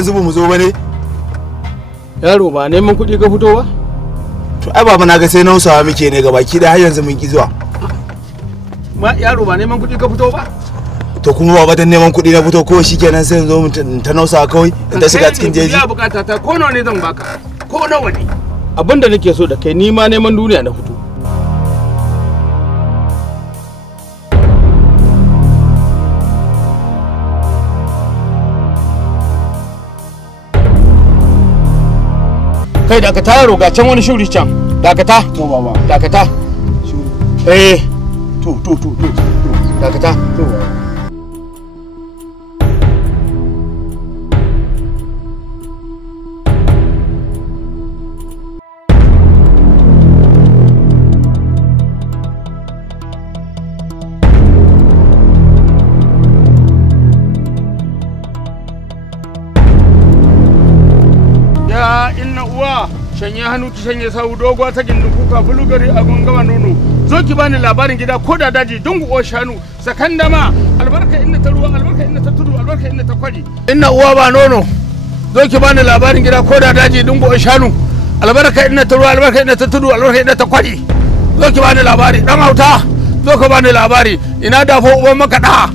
yanzu ba mu zo bane. Yaro ba neman kuɗi ka fito ba? To ai baba na ga sai nausawa muke ne ga baki da har yanzu mun ki zuwa. Yaro ba neman kuɗi ka fito ba? To kuma baba dan neman kuɗi na fito ko shikenan sai zo mu ta nausawa kawai in ta shiga cikin jeji. Ya bukata ta ko nawa ne zan baka? Ko nawa ne? Abinda nake so da kai ni ma neman duniya na fito. Kai dakata yaro ga can wani shuri can. Dakata. To baba. Dakata. Eh. To. Dakata. To. Shanye hannu ki shanye sawu doguwa ta gindin kuka bulugari a gungama nono zo ki bani labarin gida ko da daji dungu o shanu sakandama albarka inna ta ruwa albarka inna ta tudu albarka inna ta kwari inna uwa ba nono zo ki bani labarin gida ko da daji dungu o shanu albarka inna ta ruwa albarka inna ta tudu albarka inna ta kwari zo ki bani labari dan hauta zo ka bani labari ina dafo uban makaɗa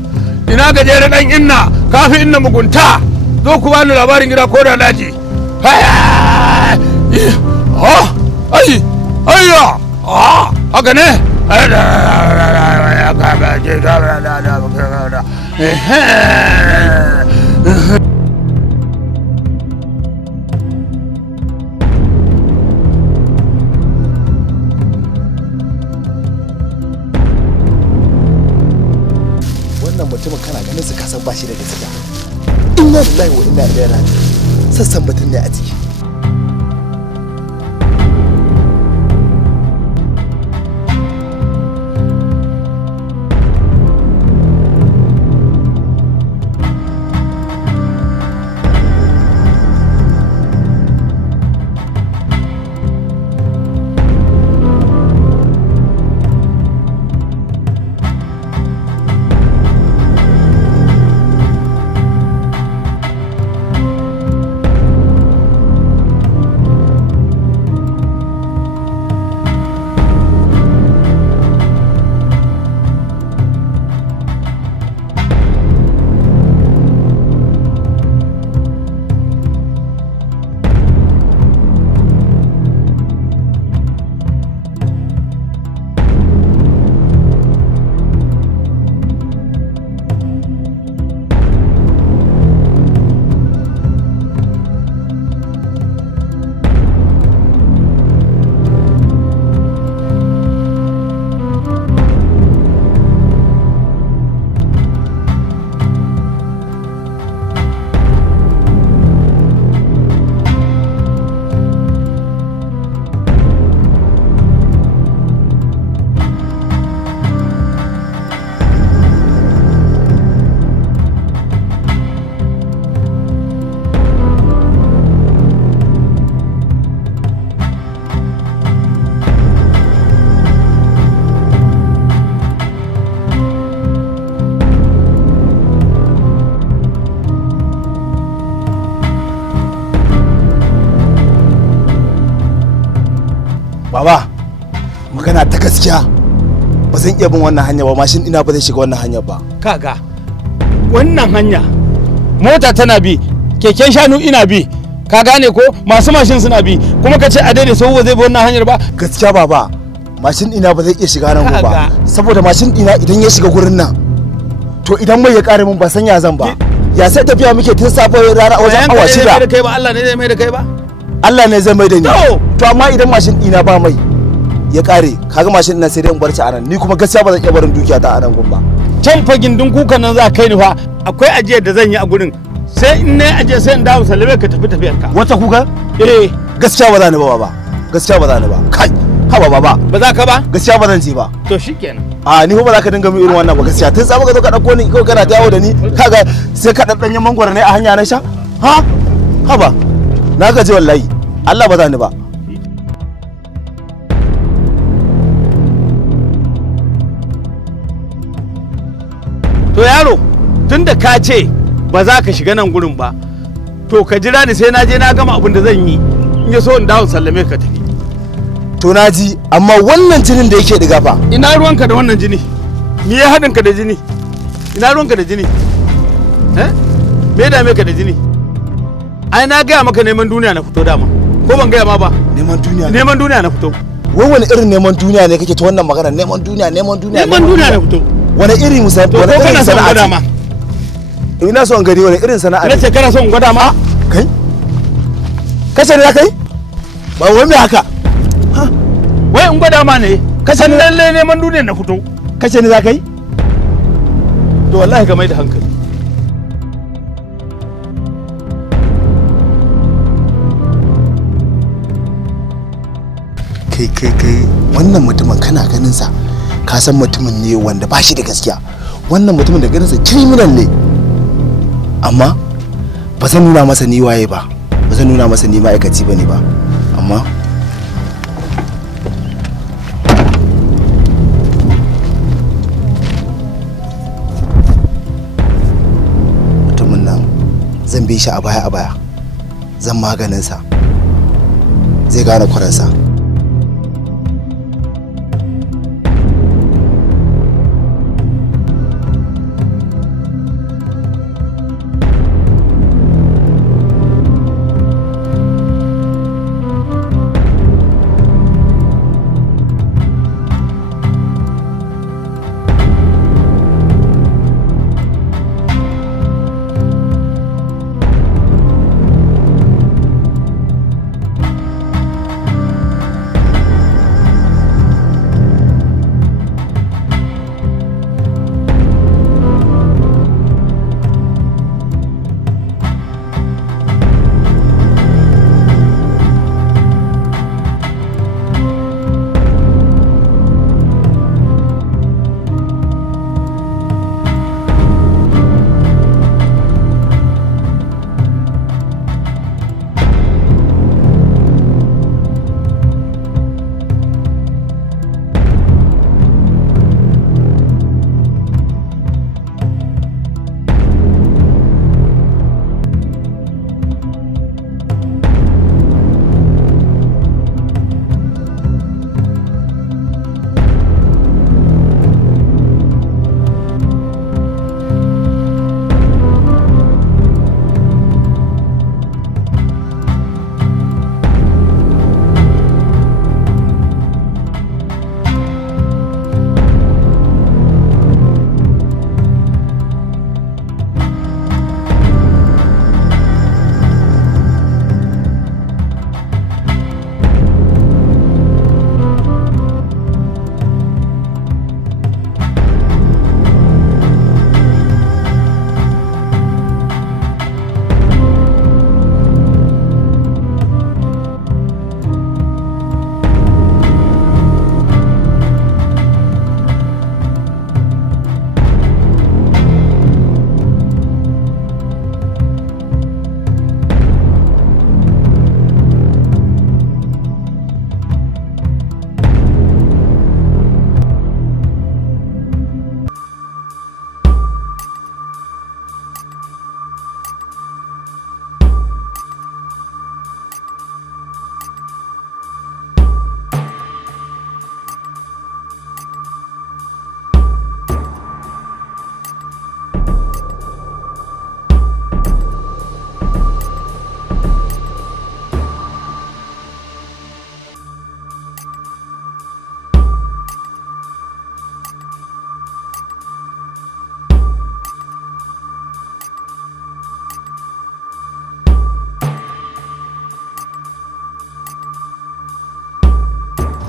ina gajere dan inna kafi inna mugunta zo ku bani labarin gida ko da daji haka ne wannan mutumin kana ganin su kasan ba shi da gaskiya inna lillahi wa inna ilaihi raji'un sassan mutum ne a ciki Baba, magana ta gaskiya ba zan iya bin wannan hanya ba, mashin ina ba zai shiga wannan hanya ba. Kaga wannan hanya mota tana bi, keken shanu ina bi, ka gane ko masu mashin suna bi, kuma ka ce a daidai sau zai bi wannan hanyar ba? Gaskiya baba, mashin ina ba zai iya shiga nan ba, saboda mashin ina idan ya shiga gurin nan to idan mai ya kare mun ba san ya zan ba. Ya sai tafiya muke tun safe rana a wajen awa 6. Allah ne zai mai da kai ba? Allah ne zai mai da ni. To amma idan mashin ɗina ba mai ya kare, kaga mashin ɗina sai dai in barci a nan, ni kuma gaskiya ba zan iya barin dukiya ta a nan gun ba. Can fa gindin kukan nan za kai ni fa, akwai ajiyar da zan yi a gurin, sai in ne ajiye sai in dawo salame ka tafi tafiyar ka. Wata kuka? Eh. Gaskiya ba za ni ba baba, gaskiya ba za ni ba. Kai, haba baba. Ba za ka ba? Gaskiya ba zan je ba. To shikenan. A ni ba za ka dinga min irin wannan ba gaskiya. Tun samu ka zo ka dauko ni kawai kana yawo da ni, kaga sai ka daddanyen mangwaro ne a hanya na sha. Ha? Haba. Na gaji wallahi. Allah ba za ni ba. To yaro, tunda ka ce ba za ka shiga nan gurin ba, to ka jira ni sai na je na gama abin da zan yi, in ya so in dawo sallame ka tafi. To na ji, amma wannan jinin da yake diga fa. Ina ruwanka da wannan jini? Me ya haɗin ka da jini? Ina ruwanka da jini? Me ya dame ka da jini? Ai na gaya maka neman duniya na fito dama. Ko ban gaya ma ba? Neman duniya. Neman duniya na fito. Wai wani irin neman duniya ne kake ta wannan magana? Neman duniya, neman duniya. Neman duniya na fito. Wani iri musa? To ko kana son gwada ma? Ina son gari wani irin sana'a? Ina ce kana son gwada ma? Kai? Kace ne kai? Ba wai me haka? Wai in gwada ma ne? Kace ne lalle neman duniya na fito. Kace ne za kai? To wallahi ka mai da hankali. Kai wannan mutumin kana ganin sa ka san mutumin ne wanda ba shi da gaskiya. Wannan mutumin da ganin sa criminal ne, amma ba zan nuna masa ni waye ba, ba zan nuna masa ni ma'aikaci bane ba, amma mutumin nan zan bi shi a baya zan maganin sa, zai gane kwaransa.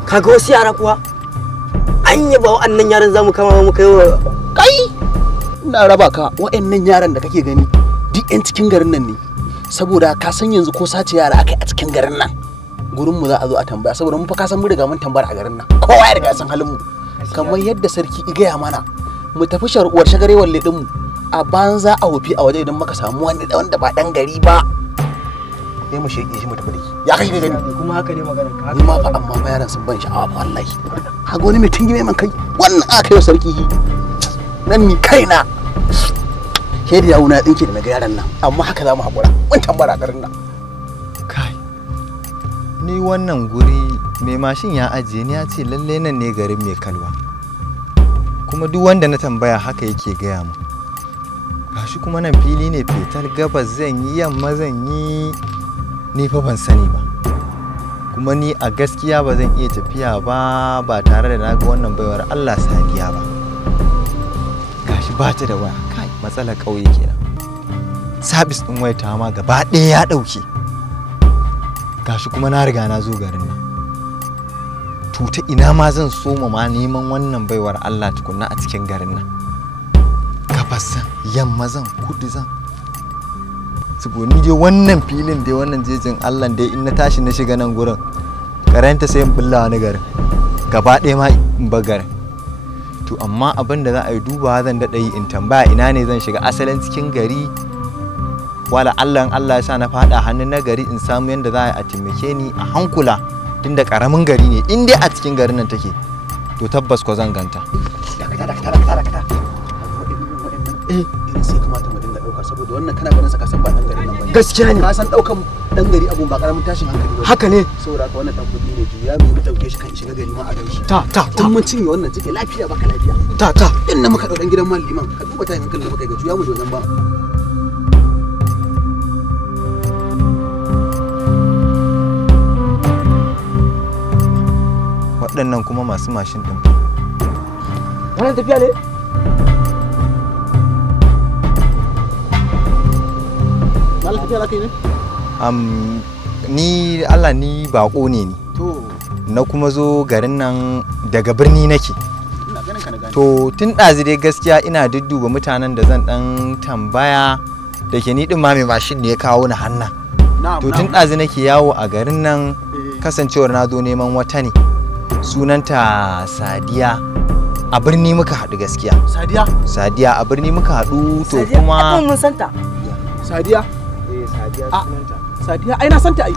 kaga wasu yara kuwa an yaba wa'annan yaran zamu kama mu kai wa kai ina raba ka wa'annan yaran da kake gani duk yan cikin garin nan ne saboda ka san yanzu ko sace yara akai a cikin garin nan gurin mu za a zo a tambaya saboda mun fa ka san mun riga mun tambara a garin nan kowa ya riga san halin mu kamar yadda sarki i gaya mana mu tafi sharuwar shagarewar ledin mu a banza a hofi a waje idan muka samu wanda ba dan gari ba sai mu shege shi mu tafi da shi ya kai gani kuma haka ne maganar ka ni ma fa amma fa yaran sun ban sha'awa fa wallahi haga wani mai tingi mai man kai wannan aka yi sarki nan ni kaina ke da yawo na dinki da naga yaran nan amma haka za mu haƙura mun tambara garin nan kai ni wannan guri mai mashin ya ajiye ni ya ce lalle nan ne garin mai kalwa kuma duk wanda na tambaya haka yake gaya mu gashi kuma nan fili ne fetal gabas zan yi yamma zan yi ni fa ban sani ba kuma ni a gaskiya ba zan iya tafiya ba tare da naga wannan baiwar Allah Sadiya ba gashi ba ta da waya kai matsalar ƙauye kenan sabis ɗin waya ta ma gaba ɗaya ya ɗauke gashi kuma na riga na zo garin nan to ta ina ma zan soma ma neman wannan baiwar Allah tukunna a cikin garin nan gabas zan yamma zan kudu zan saboda ni dai wannan filin dai wannan jejin Allah dai in na tashi na shiga nan gurin karanta sai in bulla wani garin gaba ɗaya ma in bar garin to amma abin da za a yi dubawa zan daɗa yi in tambaya ina ne zan shiga asalin cikin gari wala Allah in Allah ya sa na faɗa hannun na gari in samu yadda za a taimake ni a hankula tunda ƙaramin gari ne in dai a cikin garin nan take to tabbas ko zan ganta dakata irin sai kamata mu dinga ɗauka saboda wannan kana ganin sa ka san ba ɗan garin nan bane gaskiya ne ka san ɗaukan ɗan gari abun ba ƙaramin tashin hankali ba haka ne saboda haka wannan ɗan kuɗi ne juya mu ɗauke shi kan shiga gari ma a gan shi ta mun cinye wannan cike lafiya baka lafiya ta in na muka ɗau ɗan gidan malliman ka duba tashin hankali da muka ga juya mu da wannan ba waɗannan kuma masu mashin ɗin wannan tafiya ne malam tafiya za ka yi ne ni Allah ni baƙo ne ni na kuma zo garin nan daga birni nake to tun ɗazi dai gaskiya ina dudduba mutanen da zan ɗan tambaya da ke ni ɗin ma mai mashin ne ya kawo ni hannan to tun ɗazi nake yawo a garin nan kasancewar na zo neman wata ne sunanta Sadiya a birni muka haɗu gaskiya Sadiya a birni muka haɗu to kuma mun santa Sadiya Sadiya sunanta Sadiya ai na santa ai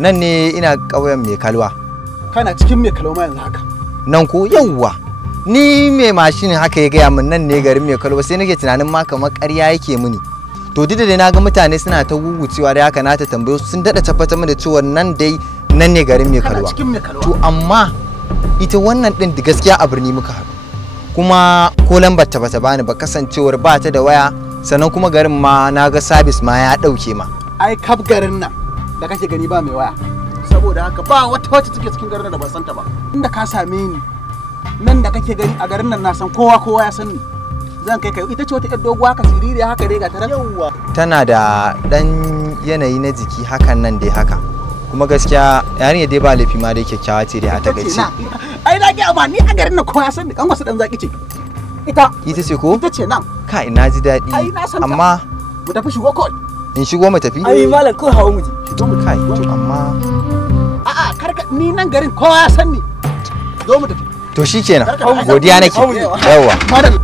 nan ne ina ƙauyen mai kalwa kana cikin mai kalwa ma yanzu haka nan ko yawwa ni mai mashin haka ya gaya min nan ne garin mai kalwa sai nake tunanin ma kamar ƙarya yake mini to duk da dai naga mutane suna ta gugucewa da haka na ta tambaye su sun daɗa tabbatar min da cewa nan dai nan ne garin mai kalwa to amma ita wannan din da gaskiya a birni muka haɗu kuma ko lambar ta bata bani ba kasancewar ba ta da waya sannan kuma garin ma na ga sabis ma ya ɗauke ma ai kaf garin nan da kake gani ba mai waya saboda haka ba wata wacce take cikin garin da ban santa ba inda ka same ni nan da kake gani a garin nan na san kowa ya san ni zan kai ita ce wata yar doguwa haka siririya haka dai ga ta yawa tana da dan yanayi na jiki hakan nan dai haka kuma gaskiya yarinya dai ba laifi ma dai kyakkyawa ce dai a takaice ai na ga amma ni a garin nan kowa ya san ni kan wasu dan zaki ce ita ce ko ita ce nan kai na ji daɗi amma mu tafi shigo kawai in shigo mu tafi ai malam ko hawo mu je shigo mu kai to amma a'a karka ni nan garin kowa ya san ni zo mu tafi to shikenan godiya nake yawa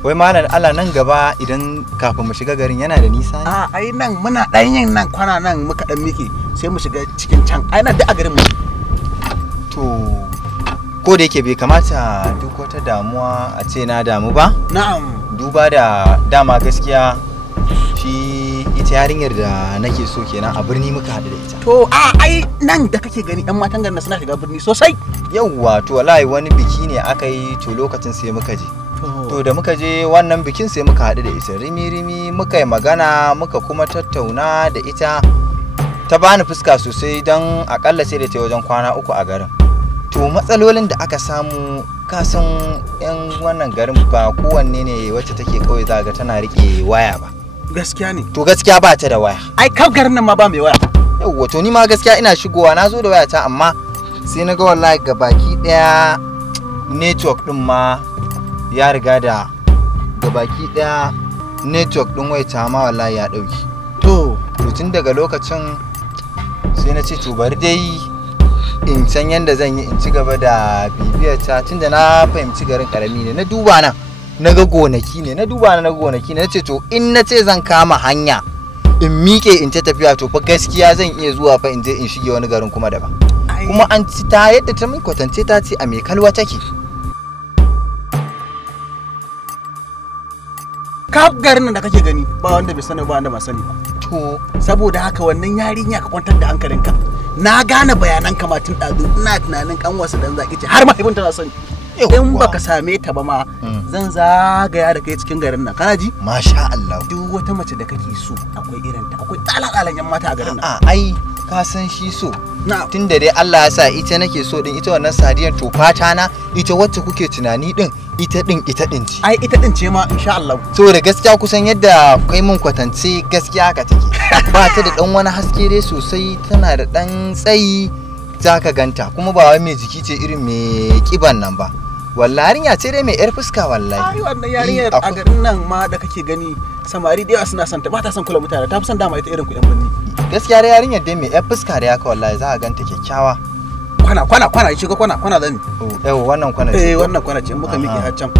wai malam Allah nan gaba idan kafin mu shiga garin yana da nisa ne? A ai nan muna dan yin nan kwana nan muka dan miki sai mu shiga cikin can ai nan da a garin mu to ko da yake bai kamata duk wata damuwa a ce na damu ba na'am duba da dama gaskiya shi ita yarinyar da nake so kenan a birni muka haɗu da ita to a ai nan da kake gani yan matan garin suna shiga birni sosai yauwa to wallahi wani biki ne aka yi to lokacin sai muka je to da muka je wannan bikin sai muka haɗu da ita rimi muka yi magana muka kuma tattauna da ita ta bani fuska sosai don akalla sai da ta wajen kwana 3 a garin to matsalolin da aka samu kasan yan wannan garin ba kowanne ne wacce take kawai za ga tana rike waya ba gaskiya ne to gaskiya ba ta da waya ai kaf garin nan ma ba mai waya yawwa to ni ma gaskiya ina shigowa na zo da wayata amma sai na ga wallahi gabaki daya network din ma ya riga da gabaki daya network din wayata ma wallahi ya dauki. To tun daga lokacin sai na ce to bari dai in san yanda zan yi in ci gaba da bibiyar ta tunda na fahimci garin karami ne na duba nan na ga gonaki ne na duba na gonaki ne nace to in na ce zan kama hanya in miƙe in ta tafiya to fa gaskiya zan iya zuwa fa in je in shige wani garin kuma daban kuma an ci ta yadda ta min kwatance ta ce a me kalwa take kaf garin nan da kake gani ba wanda bai sani ba wanda ba sani ba. to saboda haka wannan yarinya ka kwantar da hankalinka na gane bayanan kamatin ɗazu ina tunanin kanwarsa dan zaki ce har mahaifinta na sani in baka same ta ba ma zan zagaya da kai cikin garin nan kana ji masha Allah duk wata mace da kake so akwai irin ta akwai tsala-tsalan yan mata a garin nan ai ka san shi so tunda dai Allah ya sa ita nake so din ita wannan sadiyan to fata na ita wacce kuke tunani din ita din ce ai ita din ce ma insha Allah so da gaskiya kusan yadda kai mun kwatance gaskiya haka take ba ta da dan wani haske dai sosai tana da dan tsayi zaka ganta kuma ba wai mai jiki ce irin mai kiban nan ba wallahi yarinya ce dai mai yar fuska wallahi ai wannan yarinyar a garin nan ma da kake gani samari da yawa suna son ta ba ta son kula mutane ta fi son dama ita irin ku yan birni gaskiya dai yarinyar dai mai yar fuska da yaka wallahi za ka ganta kyakkyawa kwana shiga kwana zan yau wannan kwana ce wannan kwana ce muka miki har can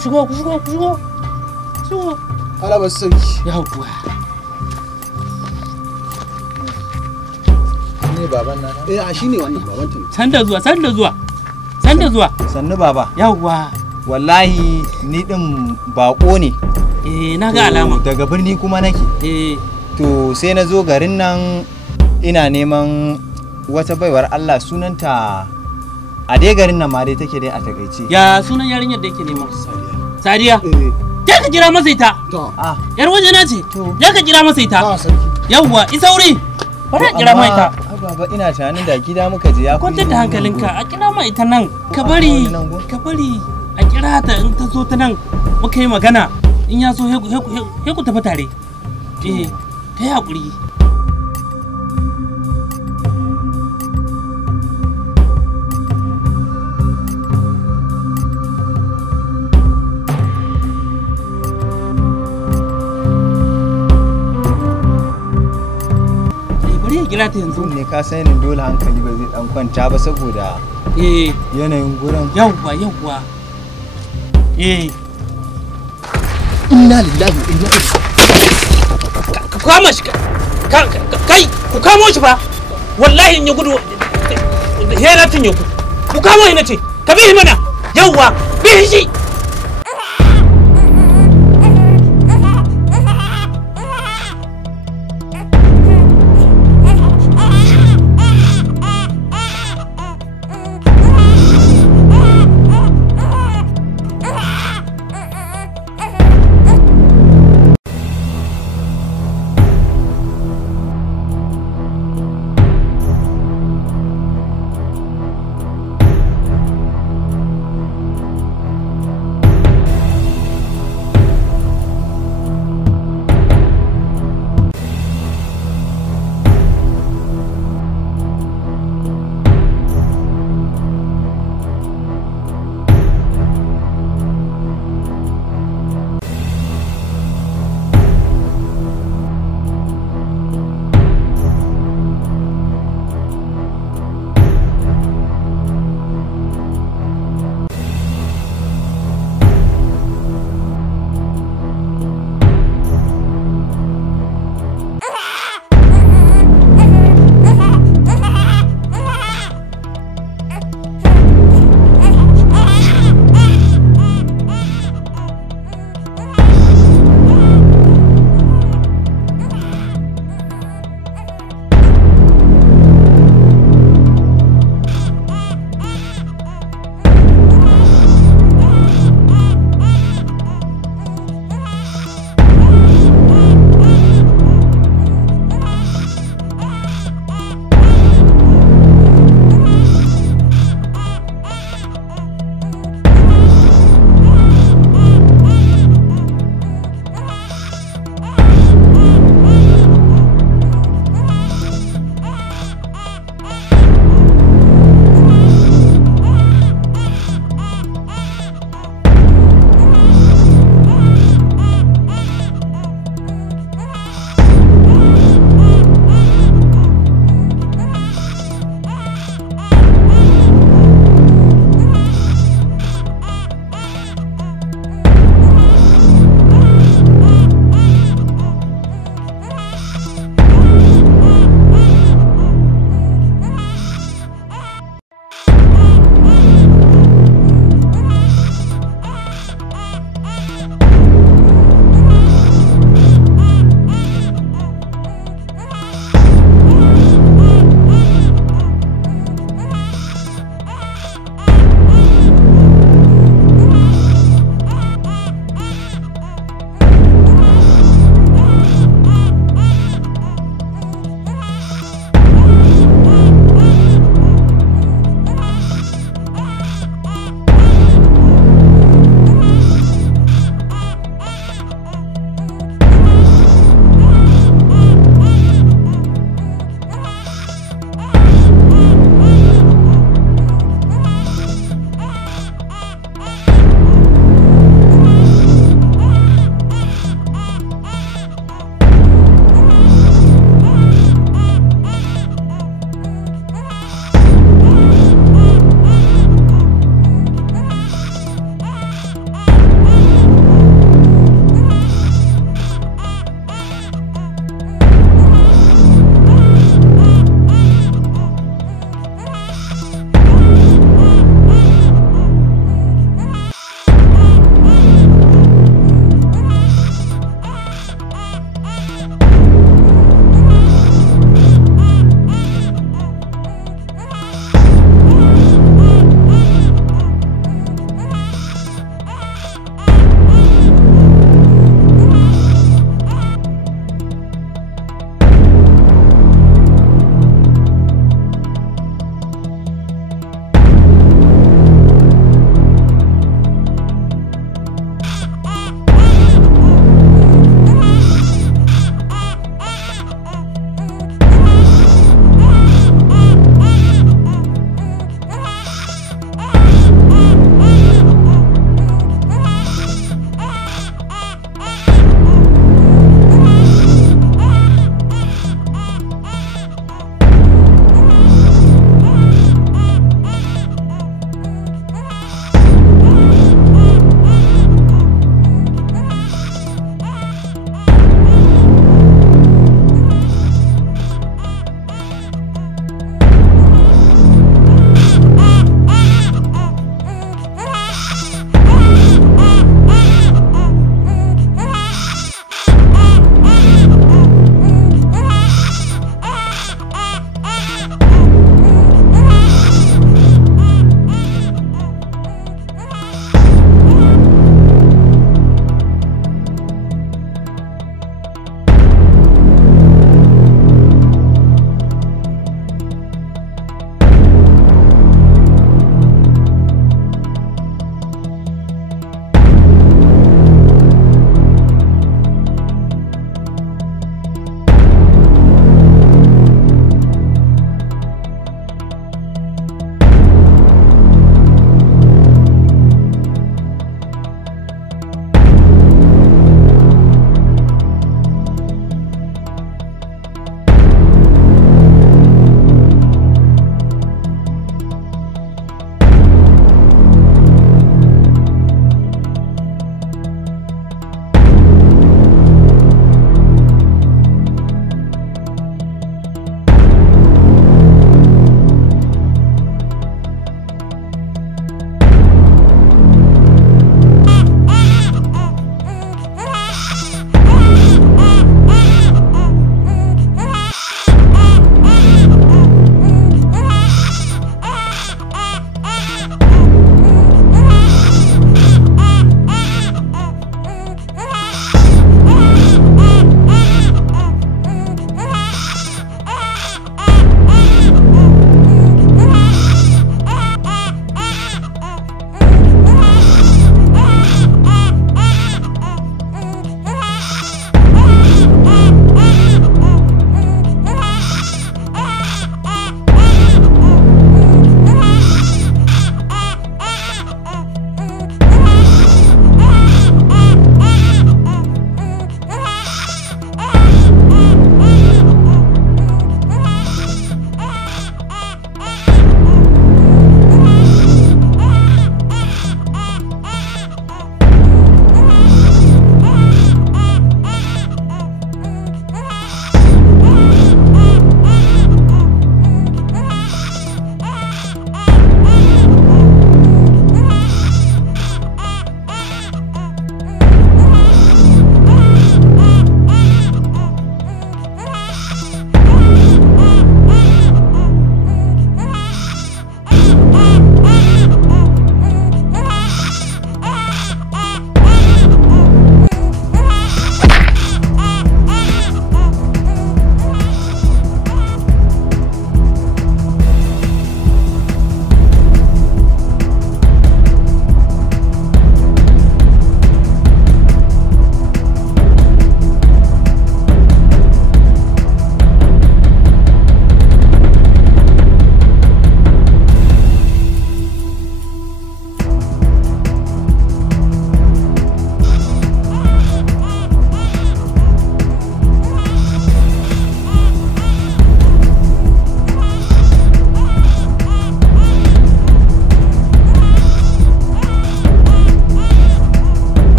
shigo ala ba sauki yawwa ne baban nan a shine wannan baban ta sanda zuwa sannu baba yawwa wallahi ni din bako ne na ga alama daga birni kuma nake to sai na zo garin nan ina neman wata baiwar Allah sunanta a dai garin nan ma dai take dai a takaice ya sunan yarinyar da yake nema Sadiya je ka kira masa ita yar waje na ce je ka kira masa ita yawwa isauri bari a kira mai ita baba ina tunanin da gida muka je ya kwantar da hankalinka a kira mai ita nan ka bari a kira ta in ta zo ta nan muka yi magana in ya so he ku tafi tare kai hakuri kira ta yanzu ne ka sanin dole hankali ba zai dan kwanta ba saboda yanayin gurin yawwa inna lillahi wa inna ilaihi ka kama shi kai ku kamo shi fa wallahi in ya gudu heratin ya ku kamo shi nace ka bi mana yawwa bi shi